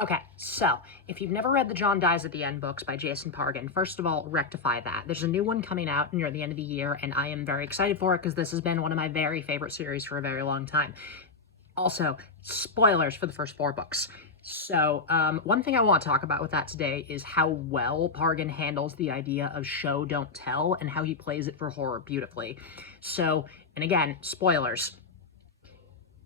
Okay, so if you've never read the John Dies at the End books by Jason Pargin, first of all, rectify that. There's a new one coming out near the end of the year, and I am very excited for it because this has been one of my very favorite series for a very long time. Also, spoilers for the first 4 books. So, one thing I want to talk about with that today is how well Pargin handles the idea of show, don't tell, and how he plays it for horror beautifully. So, and again, spoilers.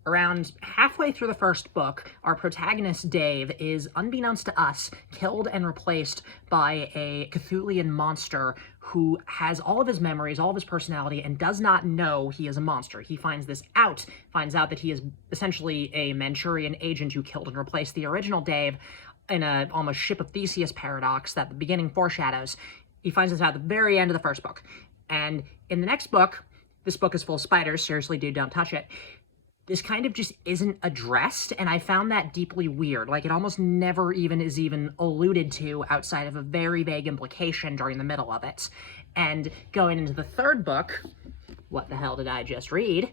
Around halfway through the first book, our protagonist, Dave, is, unbeknownst to us, killed and replaced by a Cthulhian monster who has all of his memories, all of his personality, and does not know he is a monster. He finds out that he is essentially a Manchurian agent who killed and replaced the original Dave in a almost Ship of Theseus paradox that the beginning foreshadows. He finds this out at the very end of the first book. And in the next book, this book is full of spiders, seriously, dude, don't touch it. This kind of just isn't addressed, and I found that deeply weird. Like, it almost never is even alluded to outside of a very vague implication during the middle of it. And going into the third book, what the hell did I just read?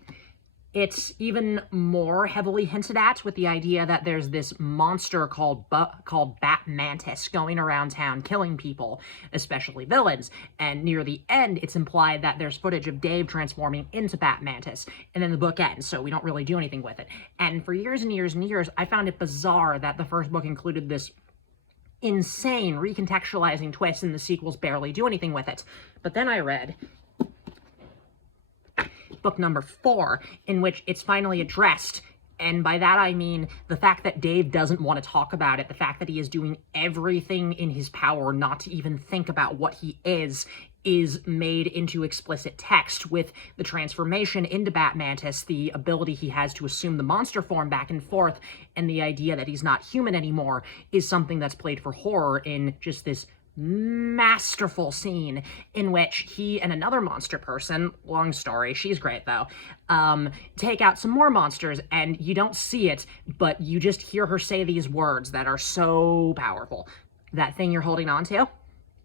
It's even more heavily hinted at with the idea that there's this monster called Bat Mantis going around town killing people, especially villains. And near the end, it's implied that there's footage of Dave transforming into Bat Mantis. And then the book ends, so we don't really do anything with it. And for years and years and years, I found it bizarre that the first book included this insane recontextualizing twist and the sequels barely do anything with it. But then I read book number 4, in which it's finally addressed. And by that I mean the fact that Dave doesn't want to talk about it, the fact that he is doing everything in his power not to even think about what he is made into explicit text with the transformation into Bat Mantis, the ability he has to assume the monster form back and forth, and the idea that he's not human anymore is something that's played for horror in just this masterful scene in which he and another monster person, long story, she's great though, take out some more monsters, and you don't see it, but you just hear her say these words that are so powerful. That thing you're holding on to,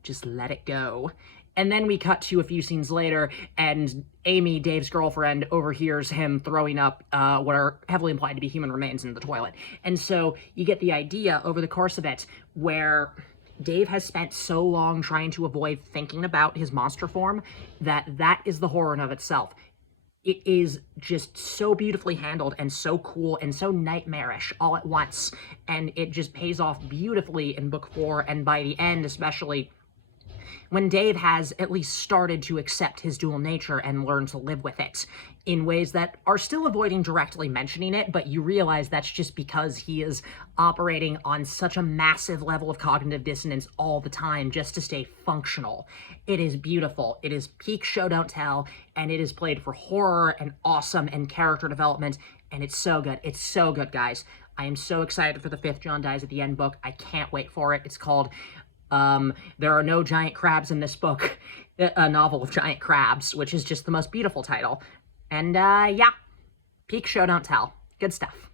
just let it go. And then we cut to a few scenes later, and Amy, Dave's girlfriend, overhears him throwing up what are heavily implied to be human remains into the toilet. And so you get the idea over the course of it where Dave has spent so long trying to avoid thinking about his monster form that is the horror in of itself. It is just so beautifully handled and so cool and so nightmarish all at once. And it just pays off beautifully in book 4, and by the end especially, when Dave has at least started to accept his dual nature and learn to live with it in ways that are still avoiding directly mentioning it, but you realize that's just because he is operating on such a massive level of cognitive dissonance all the time just to stay functional. It is beautiful. It is peak show don't tell, and it is played for horror and awesome and character development, and it's so good. It's so good, guys. I am so excited for the 5th John Dies at the End book. I can't wait for it. It's called There Are No Giant Crabs in This Book, a novel of giant crabs, which is just the most beautiful title. And yeah, peak show don't tell. Good stuff.